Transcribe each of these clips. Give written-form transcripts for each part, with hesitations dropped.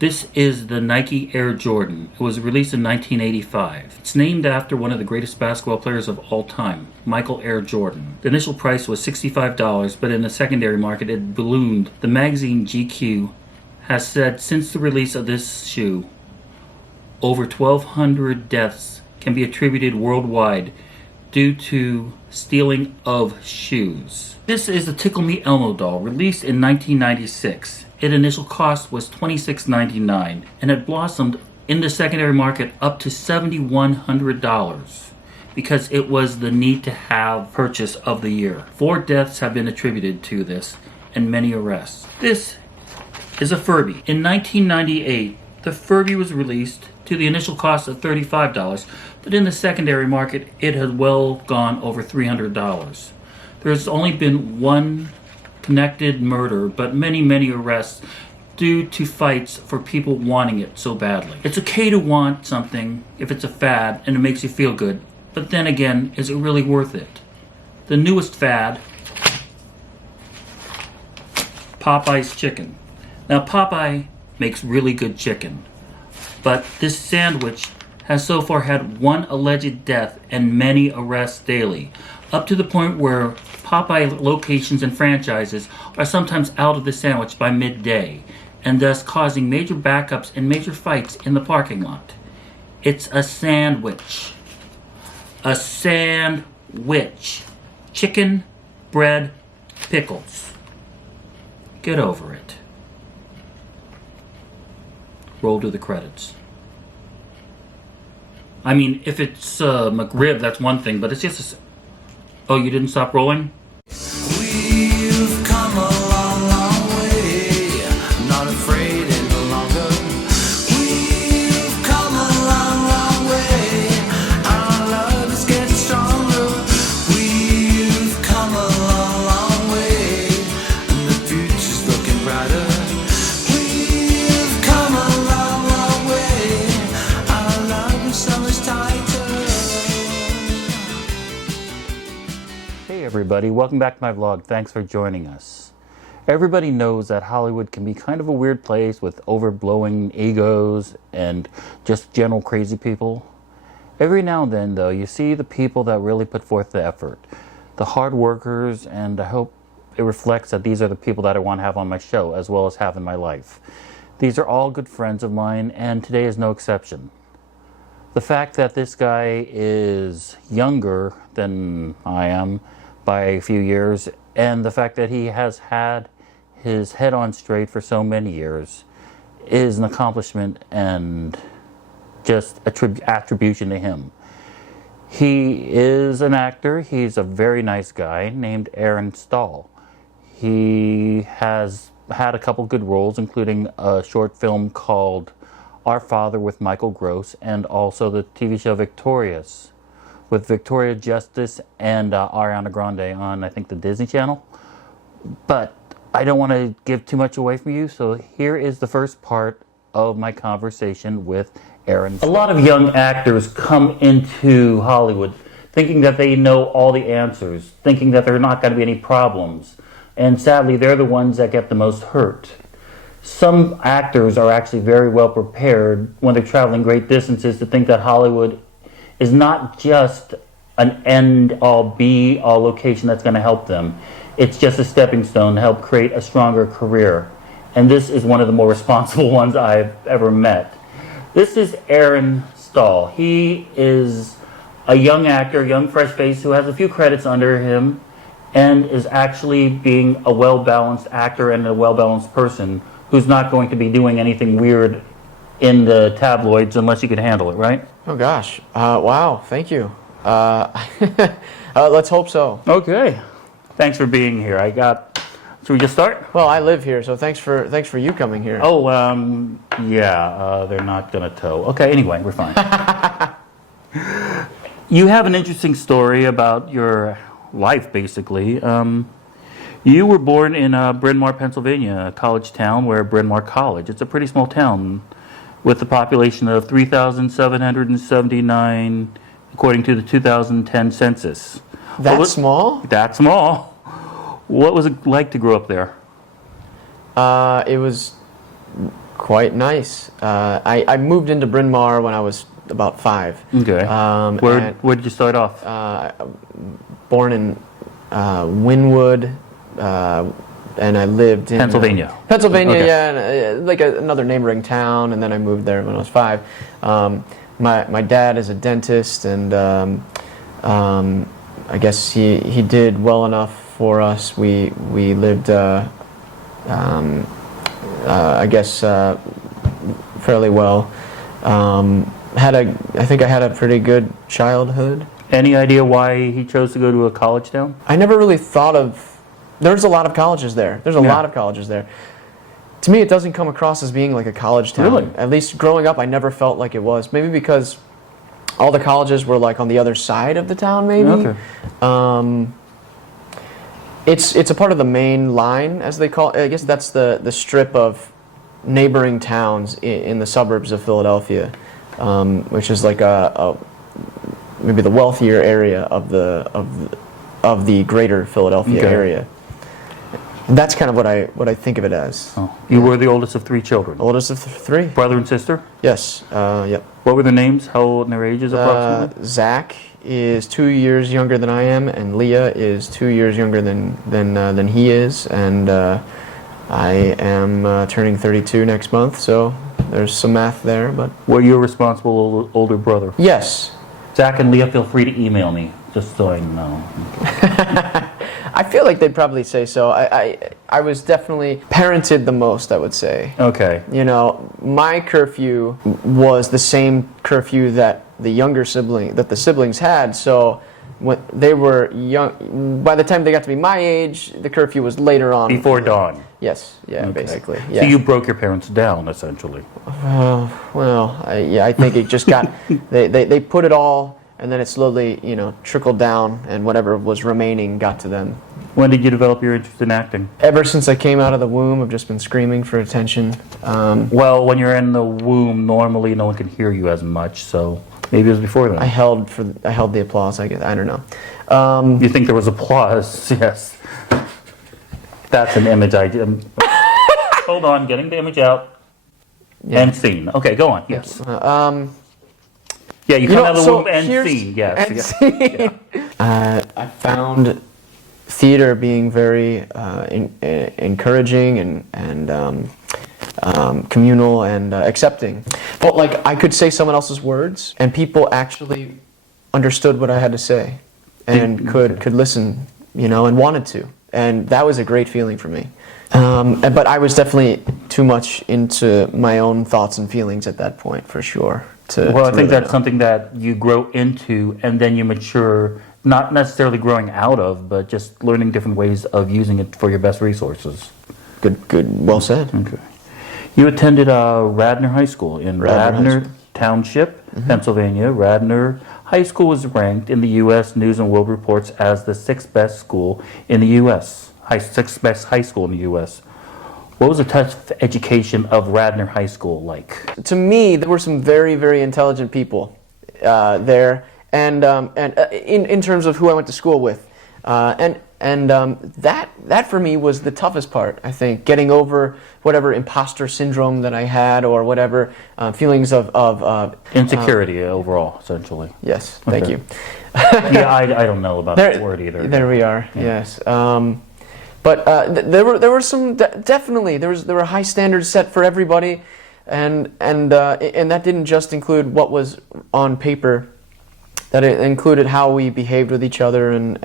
This is the Nike Air Jordan. It was released in 1985. It's named after one of the greatest basketball players of all time, Michael Air Jordan. The initial price was $65, but in the secondary market it ballooned. The magazine GQ has said since the release of this shoe, over 1,200 deaths can be attributed worldwide due to stealing of shoes. This is the Tickle Me Elmo doll, released in 1996. Its initial cost was $26.99 and it blossomed in the secondary market up to $7,100 because it was the need to have purchase of the year. 4 deaths have been attributed to this and many arrests. This is a Furby. In 1998, the Furby was released to the initial cost of $35, but in the secondary market it has well gone over $300. There's only been one connected murder, but many arrests due to fights for people wanting it so badly. It's okay to want something if it's a fad and it makes you feel good, but then again, is it really worth it? The newest fad, Popeye's chicken. Now Popeye makes really good chicken, but this sandwich has so far had 1 alleged death and many arrests daily, up to the point where Popeye locations and franchises are sometimes out of the sandwich by midday, and thus causing major backups and major fights in the parking lot. It's a sandwich. A sandwich. Chicken, bread, pickles. Get over it. Roll to the credits. I mean, if it's McRib, that's one thing, but it's just a... Oh, you didn't stop rolling? We've come a long way. I'm not afraid any longer. We've come a long way. Our love is getting stronger. We've come a long way. And the future's looking brighter. We've come a long way. Our love is so much tighter. Hey everybody, welcome back to my vlog. Thanks for joining us. Everybody knows that Hollywood can be kind of a weird place with overblowing egos and just general crazy people. Every now and then though, you see the people that really put forth the effort. The hard workers, and I hope it reflects that these are the people that I want to have on my show as well as have in my life. These are all good friends of mine and today is no exception. The fact that this guy is younger than I am by a few years, and the fact that he has had his head on straight for so many years is an accomplishment and just attribution to him. He is an actor. He's a very nice guy named Aaron Stahl. He has had a couple good roles, including a short film called Our Father with Michael Gross, and also the TV show Victorious with Victoria Justice and Ariana Grande on, I think, the Disney Channel. But I don't want to give too much away from you, so here is the first part of my conversation with Aaron. A lot of young actors come into Hollywood thinking that they know all the answers, thinking that there are not going to be any problems, and sadly they're the ones that get the most hurt. Some actors are actually very well prepared when they're traveling great distances to think that Hollywood is not just an end-all, be-all location that's going to help them. It's just a stepping stone to help create a stronger career. And this is one of the more responsible ones I've ever met. This is Aaron Stahl. He is a young actor, young fresh face who has a few credits under him and is actually being a well-balanced actor and a well-balanced person who's not going to be doing anything weird in the tabloids unless you can handle it, right? Oh gosh, wow, thank you. Let's hope so. Okay, thanks for being here. Should we just start? Well, I live here, so thanks for you coming here. Oh, yeah, they're not gonna tow. Okay, anyway, we're fine. You have an interesting story about your life, basically. You were born in Bryn Mawr, Pennsylvania, a college town where Bryn Mawr College. It's a pretty small town with a population of 3,779, according to the 2010 census. That small? That small. What was it like to grow up there? It was quite nice. I moved into Bryn Mawr when I was about 5. Okay. Where did you start off? Born in Wynwood, and I lived in Pennsylvania. Pennsylvania, Okay. yeah, and, like another neighboring town, and then I moved there when I was 5. My dad is a dentist, and I guess he did well enough for us. We lived, I guess, fairly well. I think I had a pretty good childhood. Any idea why he chose to go to a college town? I never really thought of. There's a lot of colleges there. There's a lot of colleges there. To me, it doesn't come across as being like a college town. Really? At least growing up, I never felt like it was. Maybe because all the colleges were like on the other side of the town. Maybe. Okay. It's a part of the main line, as they call it. I guess that's the strip of neighboring towns in the suburbs of Philadelphia, which is like maybe the wealthier area of the greater Philadelphia area. That's kind of what I think of it as. Oh. You were the oldest of 3 children. Oldest of 3. Brother and sister? Yes. Yep. What were their names? How old and their ages approximately? Zach is 2 years younger than I am, and Leah is 2 years younger than he is, and I am turning 32 next month. So there's some math there, but. Were you a responsible older brother? Yes. Zach and Leah, feel free to email me, just so I know. I feel like they'd probably say so. I was definitely parented the most, I would say. Okay. You know, my curfew was the same curfew that the siblings had. So when they were young, by the time they got to be my age, the curfew was later on. Before dawn. Yes. Yeah. Okay. Basically. Yeah. So you broke your parents down, essentially. Well, I think it just got they put it all, and then it slowly, trickled down, and whatever was remaining got to them. When did you develop your interest in acting? Ever since I came out of the womb, I've just been screaming for attention. Well, when you're in the womb, normally no one can hear you as much, so maybe it was before then. I held the applause. I guess I don't know. You think there was applause? Yes. That's an image I did. Hold on, getting the image out. Yeah. And scene. Okay, go on. Yes. Yeah, you You come know, out of the so womb and here's- scene. Yes. and yes. scene. I found theater being very encouraging and communal and accepting. But like I could say someone else's words, and people actually understood what I had to say, and could listen, and wanted to, and that was a great feeling for me. But I was definitely too much into my own thoughts and feelings at that point, for sure. Well, I think really that's know. something that you grow into and then you mature, not necessarily growing out of, but just learning different ways of using it for your best resources. Good, well said. Okay. You attended Radnor High School in Radnor Radnor Township, Pennsylvania. Radnor High School was ranked in the U.S. News and World Reports as the 6th best school in the U.S. 6th best high school in the U.S. What was the tough education of Radnor High School like? To me, there were some very, very intelligent people there, and in terms of who I went to school with, and that for me was the toughest part. I think getting over whatever imposter syndrome that I had, or whatever feelings of Insecurity overall, essentially. Yes, thank Okay. you. Yeah, I don't know about that word either. There we are. Yeah. Yes. But there were some definitely there were high standards set for everybody, and that didn't just include what was on paper. That it included how we behaved with each other and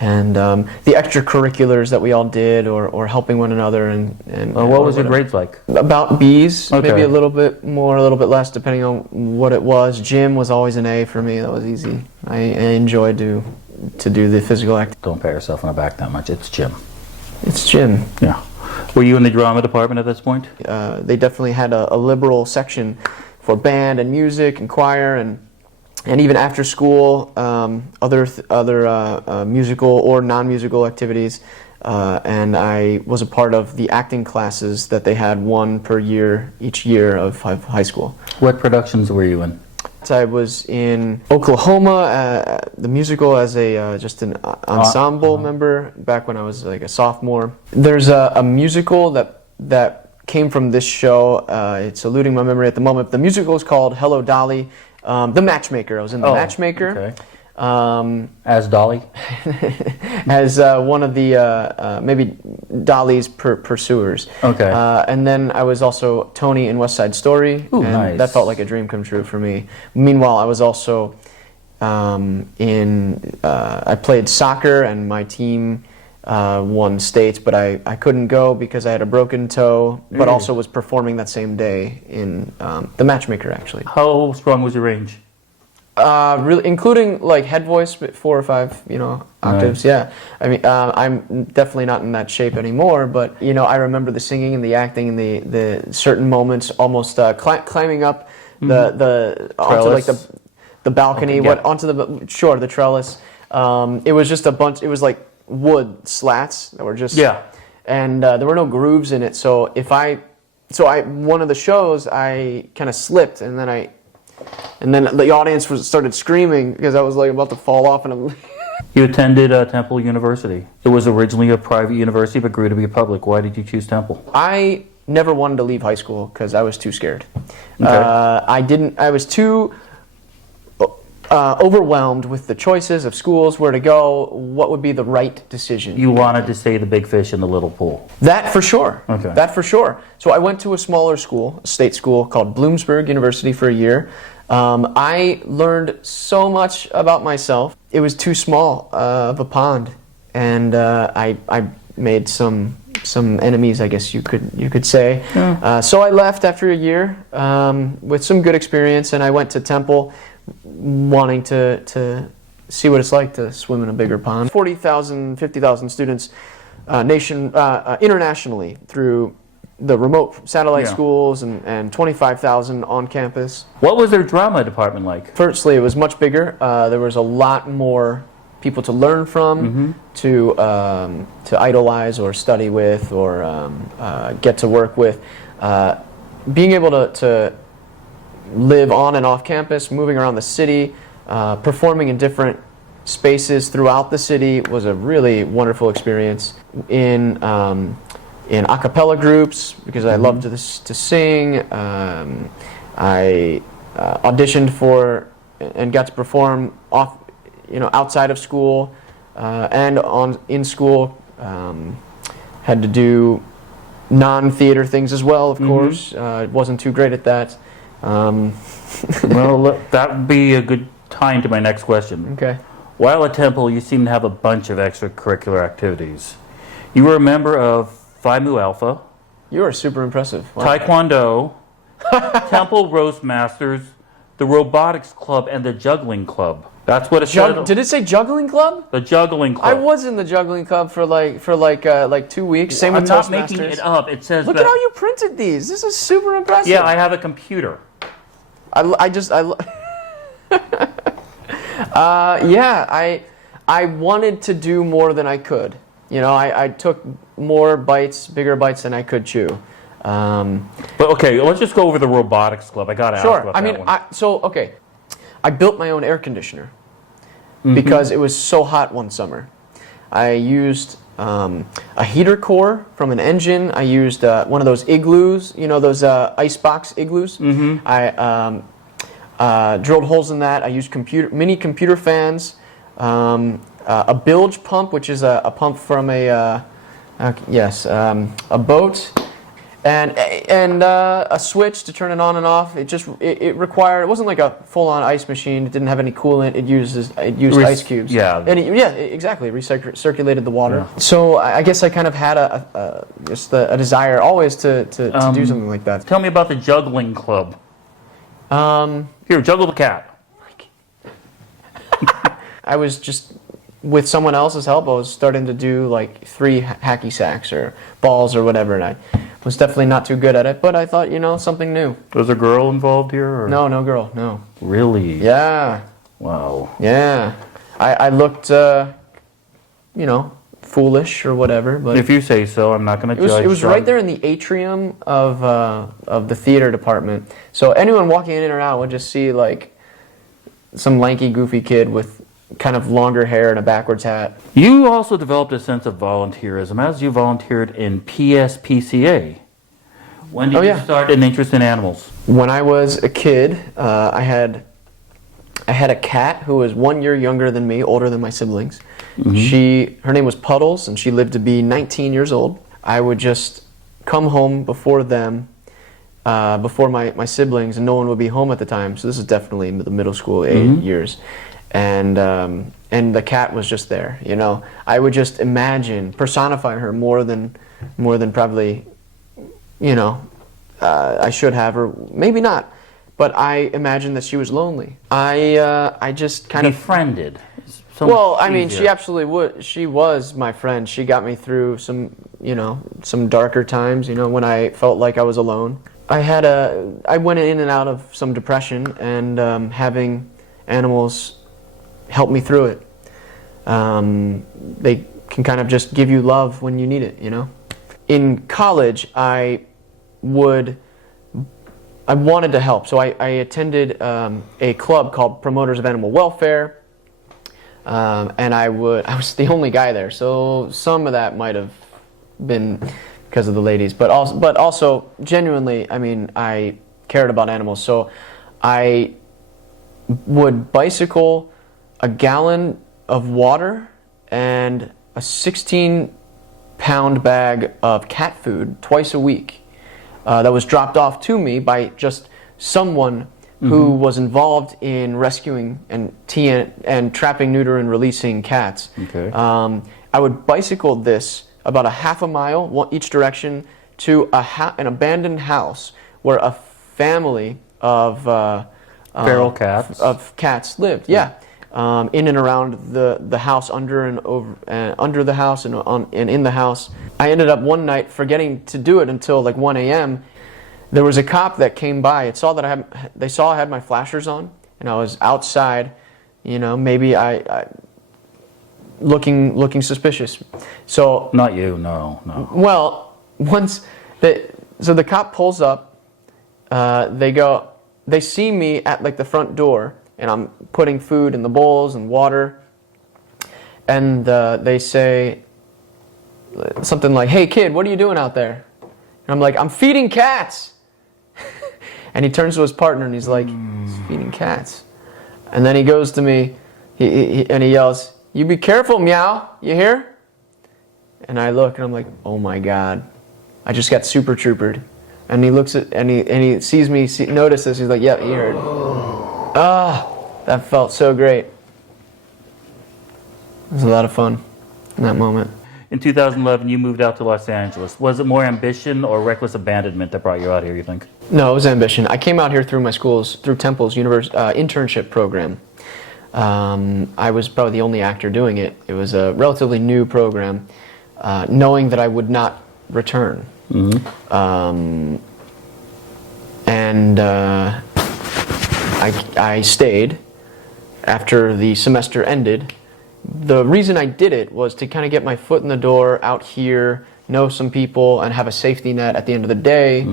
the extracurriculars that we all did, or helping one another and what was your grades like? About B's, Okay. maybe a little bit more, a little bit less, depending on what it was. Gym was always an A for me. That was easy. I enjoyed to do the physical activity. Don't pat yourself on the back that much. It's gym. It's gym. Yeah. Were you in the drama department at this point? They definitely had a liberal section for band and music and choir and even after school, other musical or non-musical activities. And I was a part of the acting classes that they had, one per year, each year of high school. What productions were you in? I was in Oklahoma, the musical, as just an ensemble member back when I was like a sophomore. There's a musical that came from this show. It's eluding my memory at the moment. The musical is called Hello Dolly. The Matchmaker. I was in The Matchmaker. Okay. As Dolly? As one of the, maybe Dolly's pursuers. Okay. And then I was also Tony in West Side Story. Ooh, and nice. that felt like a dream come true for me. Meanwhile, I was also I played soccer, and my team won states, but I couldn't go because I had a broken toe, but also was performing that same day in The Matchmaker, actually. How strong was your range? Really, including like head voice, 4 or 5, octaves. Nice. Yeah, I mean, I'm definitely not in that shape anymore. But I remember the singing and the acting and the certain moments, almost climbing up the onto like the balcony, Okay, yeah. onto the trellis. It was just a bunch. It was like wood slats that were just and there were no grooves in it. So one of the shows I kind of slipped, and then the audience started screaming because I was like about to fall off, and You attended Temple University. It was originally a private university but grew to be a public. Why did you choose Temple? I never wanted to leave high school because I was too scared. Okay. I was too overwhelmed with the choices of schools, where to go, what would be the right decision. You wanted to stay the big fish in the little pool. That for sure. Okay. That for sure. So I went to a smaller school, a state school called Bloomsburg University for a year. I learned so much about myself. It was too small of a pond, and I made some enemies, I guess you could say. Yeah. So I left after a year with some good experience, and I went to Temple, wanting to see what it's like to swim in a bigger pond. 40,000, 50,000 students internationally through the remote satellite schools, and 25,000 on campus. What was their drama department like? Firstly, it was much bigger. There was a lot more people to learn from, to idolize or study with, or get to work with. Being able to live on and off campus, moving around the city, performing in different spaces throughout the city was a really wonderful experience. In a cappella groups, because I loved to sing. I auditioned for and got to perform outside of school and in school. Had to do non-theater things as well, of course. Wasn't too great at that. Well, that would be a good time to my next question. Okay. While at Temple, you seem to have a bunch of extracurricular activities. You were a member of Phi Mu Alpha, You are super impressive. Wow. Taekwondo, Temple Roast Masters, the Robotics Club, and the Juggling Club. That's what it said. Did it say Juggling Club? The Juggling Club. I was in the Juggling Club for like 2 weeks. Same with I'm not Toastmasters. making it up. It says Look that. at how you printed these. This is super impressive. Yeah, I have a computer. I wanted to do more than I could. I took more bites, bigger bites than I could chew. But okay, let's just go over the Robotics Club. I gotta ask about that one. I built my own air conditioner because it was so hot one summer. I used a heater core from an engine. I used one of those igloos, those icebox igloos. I drilled holes in that. I used mini computer fans, a bilge pump, which is a pump from a boat, and a switch to turn it on and off. It required. It wasn't like a full-on ice machine. It didn't have any coolant. It used ice cubes. Yeah. And exactly. Recirculated the water. Yeah. So I guess I kind of had just a desire always to do something like that. Tell me about the Juggling Club. Here, juggle the cat. I was just, with someone else's help, I was starting to do like 3 hacky sacks or balls or whatever, and I was definitely not too good at it, but I thought, something new. Was a girl involved here? Or? No girl, no. Really? Yeah. Wow. Yeah. I looked, foolish or whatever, but if you say so, I'm not going to judge. It was right there in the atrium of the theater department, so anyone walking in or out would just see like some lanky, goofy kid with kind of longer hair and a backwards hat. You also developed a sense of volunteerism as you volunteered in PSPCA. When did Oh, you yeah. start an interest in animals? When I was a kid, I had a cat who was 1 year younger than me, older than my siblings. Her name was Puddles, and she lived to be 19 years old. I would just come home before them, before my siblings, and no one would be home at the time. So this is definitely the middle school years, and the cat was just there. You know, I would just personify her more than probably, you know, I should have, or maybe not. But I imagined that she was lonely. I just kind of Befriended. well, I mean, she absolutely would. She was my friend. She got me through some darker times, when I felt like I was alone. I went in and out of some depression, and having animals help me through it. They can kind of just give you love when you need it, In college, I wanted to help, so I attended a club called Promoters of Animal Welfare. And I was the only guy there, so some of that might have been because of the ladies, but also genuinely, I mean, I cared about animals, so I would bicycle a gallon of water and a 16-pound bag of cat food twice a week that was dropped off to me by just someone who was involved in rescuing and trapping, neuter, and releasing cats. Okay. I would bicycle this about a half a mile each direction to an abandoned house where a family of feral cats lived. Yeah, in and around the house, under and over, under the house, and in the house. I ended up one night forgetting to do it until like 1 a.m. There was a cop that came by. They saw I had my flashers on, and I was outside. Maybe I looking suspicious. So not you, no. Well, so the cop pulls up. They see me at like the front door, and I'm putting food in the bowls and water, and they say something like, "Hey kid, what are you doing out there?" And I'm like, "I'm feeding cats." And he turns to his partner and he's like, "He's feeding cats." And then he goes to me, and he yells, "You be careful, meow, you hear?" And I look and I'm like, oh my God, I just got super troopered. And he looks at, and he sees me, notices, he's like, "Yep, you heard." That felt so great. It was a lot of fun in that moment. In 2011, you moved out to Los Angeles. Was it more ambition or reckless abandonment that brought you out here, you think? No, it was ambition. I came out here through Temple's internship program. I was probably the only actor doing it. It was a relatively new program, knowing that I would not return. And I stayed after the semester ended. The reason I did it was to kind of get my foot in the door out here, know some people, and have a safety net at the end of the day.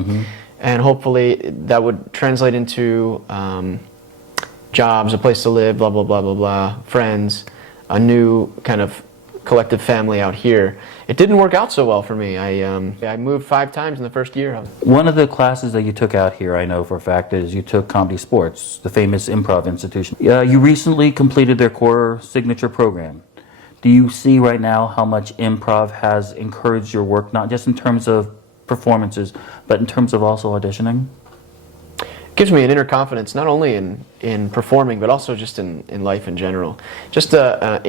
And hopefully that would translate into jobs, a place to live, blah, blah, blah, blah, blah, friends, a new kind of collective family out here. It didn't work out so well for me. I moved 5 times in the first year. One of the classes that you took out here, I know for a fact, is you took Comedy Sports, the famous improv institution. You recently completed their core signature program. Do you see right now how much improv has encouraged your work, not just in terms of performances, but in terms of also auditioning? It gives me an inner confidence, not only in performing, but also just in life in general. Just I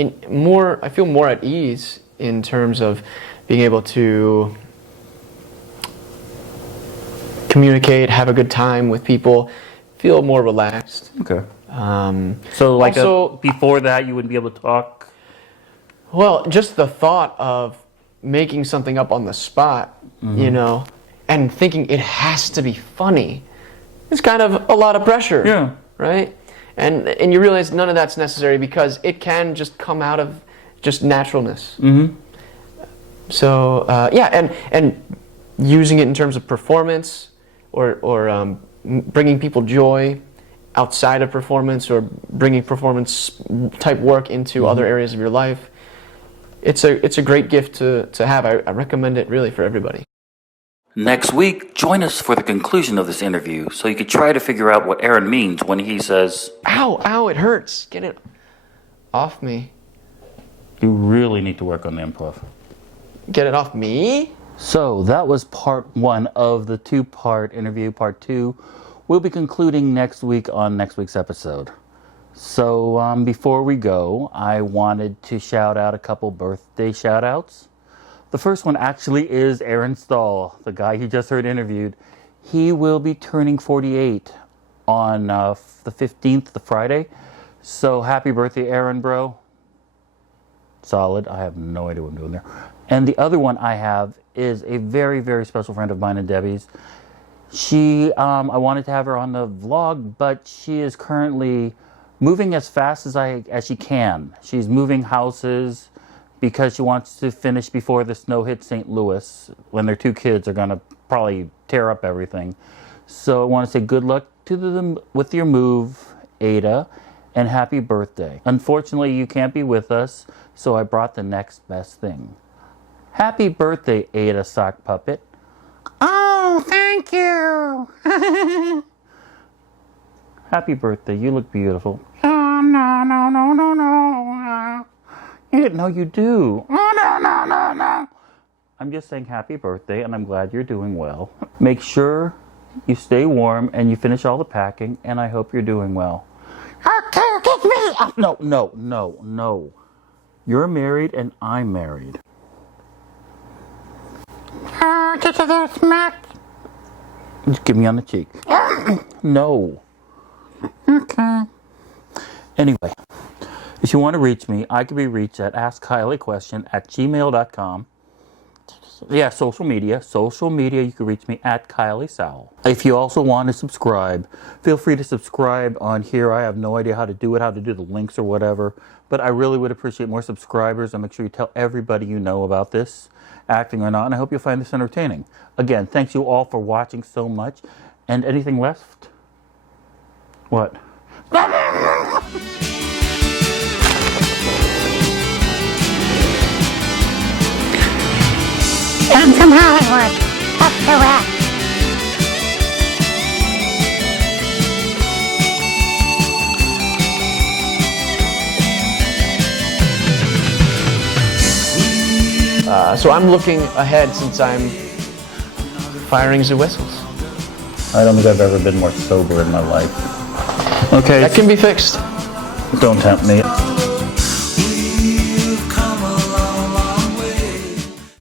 feel more at ease in terms of being able to communicate, have a good time with people, feel more relaxed. Okay. So like before that, you wouldn't be able to talk? Well, just the thought of making something up on the spot, and thinking it has to be funny, it's kind of a lot of pressure. Yeah. Right? And you realize none of that's necessary because it can just come out of just naturalness. So and using it in terms of performance or bringing people joy outside of performance, or bringing performance type work into other areas of your life. It's a great gift to have. I recommend it really for everybody. Next week, join us for the conclusion of this interview so you can try to figure out what Aaron means when he says, Ow, ow, it hurts. Get it off me. You really need to work on the improv. Get it off me? So that was part 1 of the 2-part interview. Part 2 we'll be concluding next week on next week's episode. So before we go, I wanted to shout out a couple birthday shout-outs. The first one actually is Aaron Stahl, the guy you just heard interviewed. He will be turning 48 on the 15th, the Friday. So happy birthday, Aaron, bro. Solid. I have no idea what I'm doing there. And the other one I have is a very, very special friend of mine and Debbie's. She, I wanted to have her on the vlog, but she is currently moving as fast as she can. She's moving houses because she wants to finish before the snow hits St. Louis, when their 2 kids are going to probably tear up everything. So I want to say good luck to them with your move, Ada, and happy birthday. Unfortunately, you can't be with us, so I brought the next best thing. Happy birthday, Ada Sock Puppet. Oh, thank you. Happy birthday. You look beautiful. Oh, no. No, you do. Oh, no. I'm just saying happy birthday, and I'm glad you're doing well. Make sure you stay warm and you finish all the packing, and I hope you're doing well. Okay, kiss me. Oh, no. You're married and I'm married. Just a little smack. Just give me on the cheek. No. Okay. Anyway, if you want to reach me, I can be reached at askkyliequestion@gmail.com. Yeah, social media, you can reach me at Kylie Sowell. If you also want to subscribe, feel free to subscribe on here. I have no idea how to do the links or whatever, but I really would appreciate more subscribers, and make sure you tell everybody you know about this, acting or not, and I hope you'll find this entertaining. Again, thanks you all for watching so much, and anything left? What? I'm from Hollywood. Up the rap. So I'm looking ahead since I'm firing the whistles. I don't think I've ever been more sober in my life. Okay. That can be fixed. Don't tempt me.